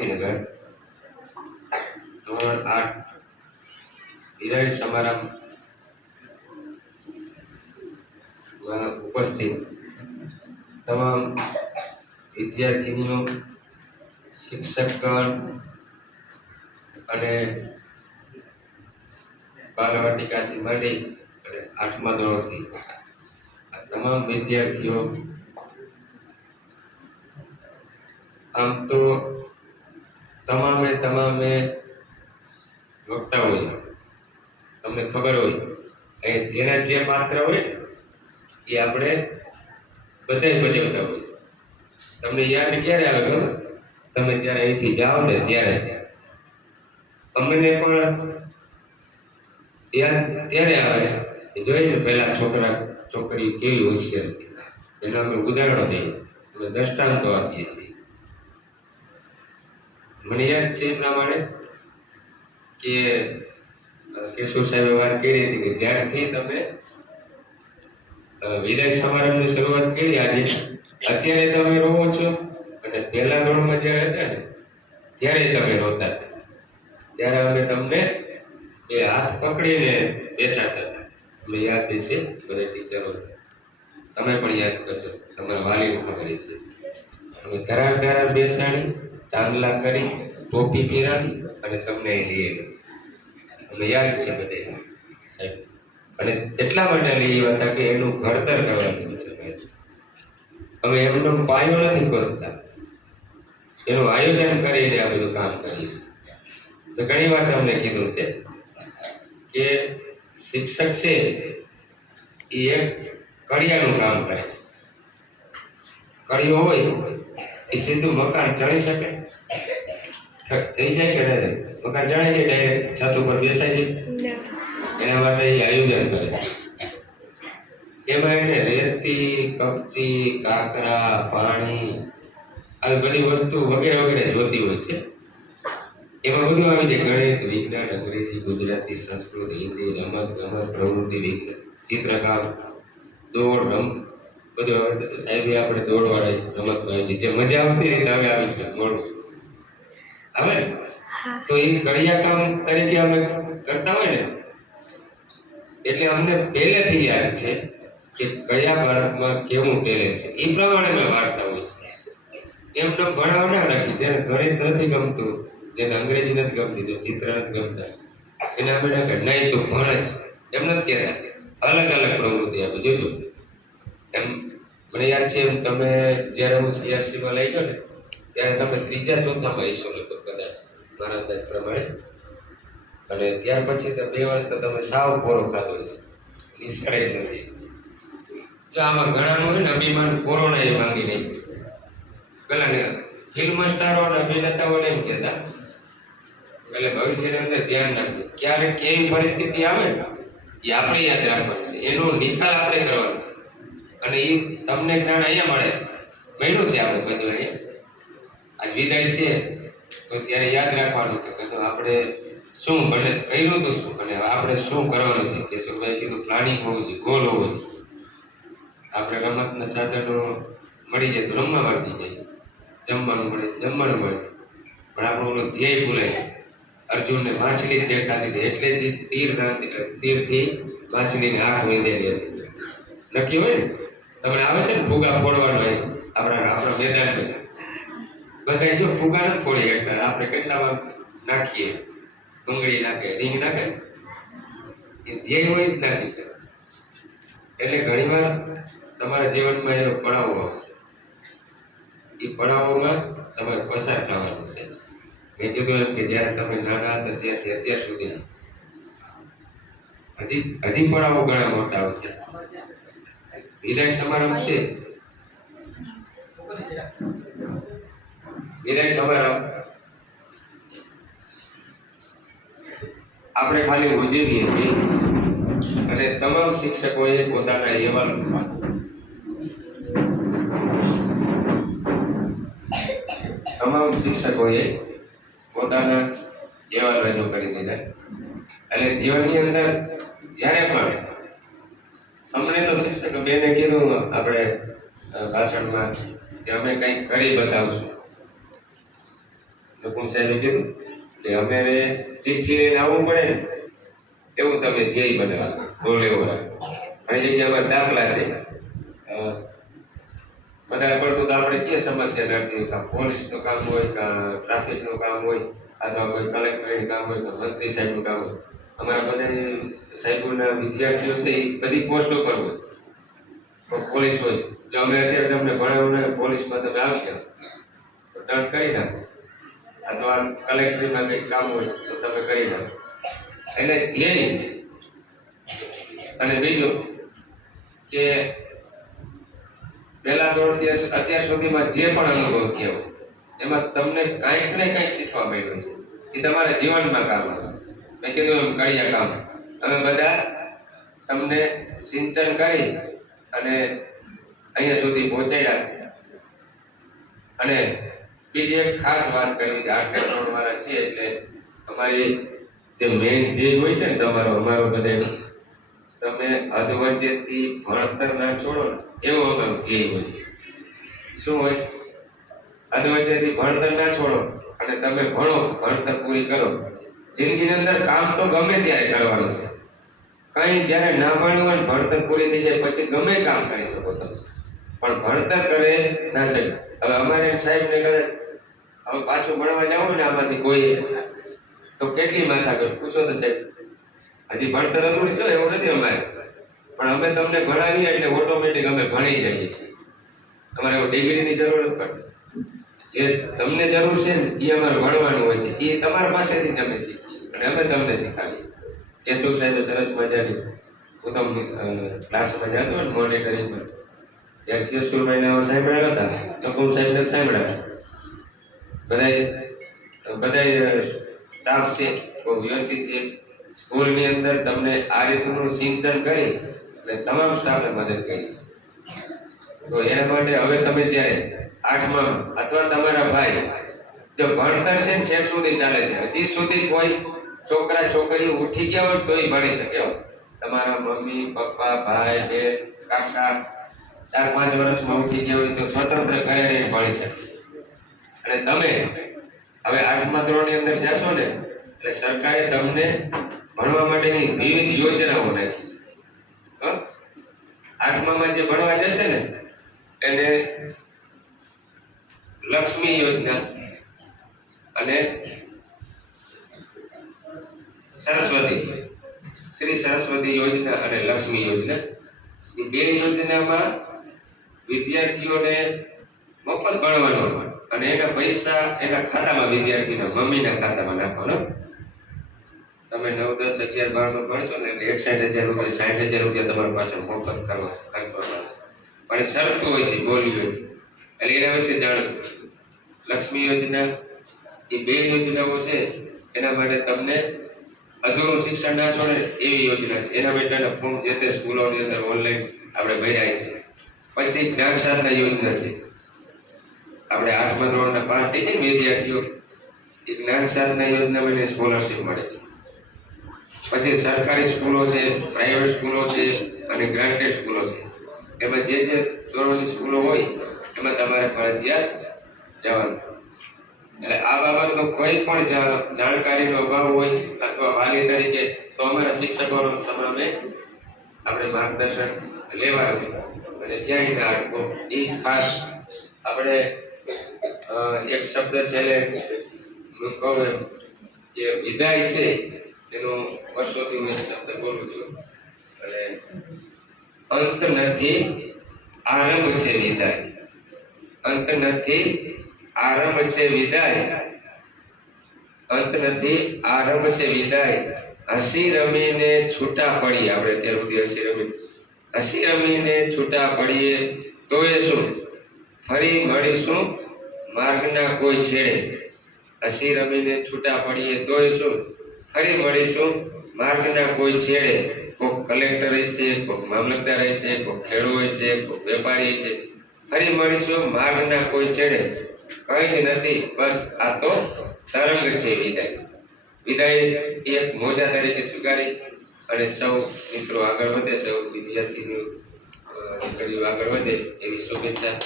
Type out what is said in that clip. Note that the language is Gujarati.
શક્તિનગર ધોરણ આઠ. વિદાય સમારંભમાં ઉપસ્થિત તમામ વિદ્યાર્થીનીઓ, શિક્ષકગણ અને બાલવાટિકાથી માંડી અને આઠમા ધોરણથી આ તમામ વિદ્યાર્થીઓ, આમ તો તમામે તમામે વક્તા હોય. તમને ખબર હોય એ જેના જે પાત્ર હોય, એ આપણે બધાય ભજવતા હોય છે. તમને યાદ ક્યારે આવે ખબર? તમે જ્યારે અહીંથી જાઓ ને ત્યારે. અમને પણ યાદ ત્યારે આવે જોઈને પહેલાં છોકરા, છોકરી કેવી હોશિયાર. એના અમે ઉદાહરણો દઈએ છીએ. અમે દ્રષ્ટાંતો આપીએ છીએ. મને યાદ છે એ પ્રમાણે કે કેશોર સાહેબે વાત કરી હતી કે જ્યારથી તમે વિદાય સમારંભની શરૂઆત કરી આજે, અત્યારે તમે રોવો છો અને પહેલા ધોરણમાં જ્યારે હતા ને, ત્યારે તમે રોતા ત્યારે અમે તમને એ હાથ પકડીને બેસાડતા હતા. અમને યાદ છે બધા ટીચરો, તમે પણ યાદ કરજો. તમારા વાલીઓ ખબર છે. અમે ઘરા ઘરા બેસાડી, ચાંદલા કરી, ટોપી પહેરાવી અને તમને લઈ અમે યાદ છે બધે, સાહેબ? અને એટલા માટે લઈ આવ્યા હતા કે એનું ઘડતર કરવાનું છે. અમે એમનો પાયો નથી ખોદતા. એનું આયોજન કરીને આ બધું કામ કરીએ તો ઘણી વાર અમને કીધું છે કે શિક્ષક છે એ એક કડિયાનું કામ કરે છે. કડિયો હોય એ સીધું મકાન ચડી શકે. થઈ જાય કે ડાયરેક્ટ? મકાન ચડાઈ જાય ડાયરેક્ટ? છત ઉપર બેસાઈ જાય એના માટે એ આયોજન કરે છે. એમાં એને રેતી કપચી કાકરા પાણી આવી બધી વસ્તુ વગેરે વગેરે જોતી હોય છે. એમાં બધું આવી જાય ગણિત વિજ્ઞાન અંગ્રેજી ગુજરાતી સંસ્કૃત હિન્દી રમત ગમત પ્રવૃત્તિ વિજ્ઞાન ચિત્રકામ દોડ રમ બધું સાહેબે આપણે દોડવાળી રમત આવી જે મજા આવતી હતી હવે આવી છે મોડું. હવે? તો એ કડિયા કામ તરીકે અમે કરતા હોય ને એટલે અમને પહેલેથી યાદ છે કે કયા બાળકમાં કેવું ટેલેન્ટ છે. એ પ્રમાણે અમે વાર્તા હોય છે. એમ તો ભણાવ ના રાખી જેને ગણિત નથી ગમતું જેને અંગ્રેજી નથી ગમતી તો ચિત્ર નથી ગમતા. એને અમે ના કહે નહીં તો ભણે જ એમ નથી કહેતા. અલગ અલગ પ્રવૃત્તિ આપે જોજો. એમ મને યાદ છે તમે જ્યારે હું સીઆરસીમાં લઈ ગયો ને, ત્યારે તમે ત્રીજા ચોથામાં હિસ્સો લીધો કદાચ, મારા અંદાજ પ્રમાણે. અને ત્યાર પછી તો બે વર્ષ તો તમે સાવ કોરો ખાધો છે. જ નથી. તો આમાં ઘણાનું ને, અભિમાન કોરોના એ માંગી નાખ્યું. પેલા ને ફિલ્મ સ્ટારો અને અભિનેતાઓને એમ કહેતા. એટલે ભવિષ્યની અંદર ધ્યાન રાખજો. ક્યારેક કેવી પરિસ્થિતિ આવે, એ આપણે યાદ રાખવાની છે. એનો નિકાલ આપણે કરવાનો છે. અને એ તમને જ્ઞાન અહીંયા મળે છે. મળ્યું છે આપણે બધું અહીંયા. આજ વિદાય છે. તો ત્યારે યાદ રાખવાનું કે કીધું આપણે શું ભલે કર્યું તો શું, ભલે આપણે શું કરવાનું છે? કેશવભાઈ કીધું પ્લાનિંગ હોવું જોઈએ ગોલ હોવો જોઈએ. આપણે રમતના સાધનો મળી જાય તો રમવા વાગી જાય. જમવાનું મળે જમવાનું મળે. પણ આપણું ઓલું ધ્યેય ભૂલાય અર્જુનને માછલી દેખાતી હતી. એટલે જ તીર તીરથી માછલીને આંખ વીંધેલી હતી. નક્કી હોય ને? તમને આવે છે ને ફુગા ફોડવાનો હોય આપણા આપણા મેદાનમાં. બધા જો ફુગા નથી ફોડી શકતા. આપણે કેટલામાં નાખીએ. ડુંગળી નાખે, રીંગ નાખે. એ ધ્યેય હોય જ નાખી શકે. એટલે ઘણીવાર તમારા જીવનમાં એનો પડાવો આવશે એ પડાવોમાં તમારે પસાર થવાનું છે. મેં કીધું એમ કે જ્યારે તમે નાના હતા ત્યાંથી અત્યાર સુધી. હજી હજી પડાવો ઘણા મોટા આવશે વિદાય સમારંભ છે વિદાય સમારંભ આપણે ખાલી ઉજવીએ છીએ. અને તમામ શિક્ષકોએ પોતાના અહેવાલ તમામ શિક્ષકોએ પોતાના અહેવાલ રજૂ કરી દીધા. એટલે જીવનની અંદર જ્યારે પણ અમને તો શિક્ષક બેને કીધું, આપણે ભાષણમાં કે અમે કંઈક કરી બતાવશું. હુકુમ સાહેબે કીધું કે, અમે ચિઠ્ઠી લઈને આવવું પડે ને, એવું તમે ધ્યેય બનાવો એવો ઘણી જગ્યાએ દાખલા છે. બધા પડતું તો આપણે કે સમસ્યા નથી પોલીસ પોલીસનું કામ હોય, કાં ટ્રાફિકનું કામ હોય, અથવા કોઈ કલેક્ટરનું કામ હોય, કે મંત્રી સાહેબનું કામ હોય. અમારા બધા સાહેબોના વિદ્યાર્થીઓ છે, એ બધી પોસ્ટ ઉપર હોય. પોલીસ હોય. જો અમે અત્યારે તમને ભણાવ્યું ને પોલીસમાં તમે આવશો તો ટર્ન કરી નાખો. અથવા કલેક્ટરીમાં કંઈક કામ હોય, તો તમે કરી નાખો. એટલે ધ્યેય અને બીજું કે પહેલા ધોરણથી અત્યાર સુધીમાં જે પણ અનુભવ થયો, એમાં તમને કાંઈક ને કાંઈક શીખવા મળ્યું છે. એ તમારા જીવનમાં કામ આવશે. મેં કીધું એમ કડિયા કામ અમે બધા તમને સિંચન કરી અને અહીંયા સુધી પહોંચાડ્યા. અને બીજી એક ખાસ વાત કરી છે આઠમા ધોરણ વાળા છીએ એટલે અમારી જે મેઇન જે હોય છે ને તમારો, અમારો બધા, તમે અધવચ્ચેથી ભણતર ના છોડો ને, એવો અમારો ધ્યેય હોય છે. શું હોય? અધવચ્ચેથી ભણતર ના છોડો અને તમે ભણો, ભણતર પૂરી કરો. જિંદગીની અંદર કામ તો ગમે ત્યારે કરવાનું છે. કઈ જ્યારે ના ભણ્યું હોય ભણતર પૂરી થઈ જાય પછી ગમે કામ કરી શકો તમે. પણ ભણતર કરે ના શકે. હવે અમારે સાહેબને કરે હવે પાછું ભણવા જવું ને આમાંથી કોઈ. તો કેટલી માથા કર? પૂછો તો સાહેબ. હજી ભણતર અધૂરું છે એવું નથી અમારે. પણ અમે તમને ભણાવીએ એટલે ઓટોમેટિક અમે ભણી જઈએ છીએ. અમારે એવું ડિગ્રીની જરૂર જ પડતી જે તમને જરૂર છે ને એ અમારે ભણવાનું હોય છે. એ તમારા પાસેથી તમે શીખીએ. અને અમે તમને શીખવીએ એ શું સાહેબ સરસ મજાની. હું તો ક્લાસમાં જતો ને મોનિટરિંગમાં ત્યારે કેશવભાઈને અમે સાંભળ્યા હતા. નકુમ સાહેબને સાંભળ્યા. બધાય બધાય સ્ટાફ છે, બહુ વ્યવસ્થિત છે. સ્કૂલની અંદર તમને આ રીતનું સિંચન કરી અને તમામ સ્ટાફને મદદ કરી તો એના માટે હવે તમે જ્યારે આઠમા અથવા તમારા ભાઈ જો ભણતર છે ને છેક સુધી ચાલે છે, હજી સુધી કોઈ છોકરા છોકરીઓ ઉઠી ગયા હોય તોય ભણી શકે તમારા મમ્મી, પપ્પા, ભાઈ, બેન, કાકા ચાર પાંચ વર્ષમાં ઉઠી ગયા હોય તો સ્વતંત્ર ઘરે રહીને ભણી શકે. અને તમે હવે આઠમા ધોરણની અંદર જશો ને, એટલે સરકારે તમને ભણવા માટેની વિવિધ યોજનાઓ નાખી છે? આઠમામાં જે ભણવા જશે ને, એને લક્ષ્મી યોજના અને સરસ્વતી. શ્રી સરસ્વતી યોજના અને લક્ષ્મી યોજના. એ બે યોજનામાં વિદ્યાર્થીઓને મફત ભણવાનો અને એના પૈસા એના ખાતામાં વિદ્યાર્થીના મમ્મીના ખાતામાં નાખવાનો. તમે નવ, દસ, અગિયાર બારનું ભણશો ને એટલે એકસાઠ હજાર રૂપિયા, સાઠ હજાર રૂપિયા તમારી પાસે મફત કરવો ખર્ચવાનો પણ શરતો હોય છે, બોલી હોય છે. એટલે એના વિશે જાણશો. લક્ષ્મી યોજના એ બે યોજનાઓ છે. એના માટે તમને અધૂરું શિક્ષણ ના છોડે એવી યોજના છે. એના માટેના ફોર્મ જે તે સ્કૂલોની અંદર ઓનલાઈન આપણે ભર્યા છે. પછી જ્ઞાન સાધના યોજના છે. આપણે આઠમા ધોરણના પાસ થઈ જાય વિદ્યાર્થીઓ, એ જ્ઞાન સાધના યોજના માટે સ્કોલરશિપ મળે છે. પછી સરકારી સ્કૂલો છે પ્રાઇવેટ સ્કૂલો છે અને ગ્રાન્ટેડ સ્કૂલો છે. એમાં જે જે ધોરણની સ્કૂલો હોય, એમાં તમારે ફરજિયાત જવાનું એટલે આ બાબતનો કોઈ પણ જાણકારીનો અભાવ હોય અથવા વાલી તરીકે, તો અમારા શિક્ષકોનો તમામે આપણે માર્ગદર્શન લેવા અને ક્યાંય ના અટકો એ ખાસ આપણે એક શબ્દ છેલ્લે હું કહું એમ જે વિદાય છે એનો વર્ષોથી હું શબ્દ બોલું છું. અને અંત નથી, આરંભ છે વિદાય. અંત નથી આરંભ છે વિદાય. અંત નથી, આરંભ છે વિદાય. હસી રમીને છૂટા પડી આપણે અત્યાર સુધી હસી રમી. હસી રમીને છૂટા પડીએ તોય શું? ફરી મળીશું માર્ગના કોઈ છેડે. હસી રમીને છૂટા પડીએ તોય શું? ફરી મળીશું માર્ગના કોઈ છેડે. કોક કલેક્ટર છે, કોક મામલતદાર છે, કોક ખેડૂત છે, કોક વેપારી છે. ફરી મળીશું માર્ગના કોઈ છેડે. કઈ જ નથી, બસ આ તો તરંગ છે વિદાય. વિદાય એક મોજા તરીકે સ્વીકારી અને સૌ મિત્રો આગળ વધે, સૌ વિદ્યાર્થીનું દીકરીઓ આગળ વધે એવી શુભેચ્છા.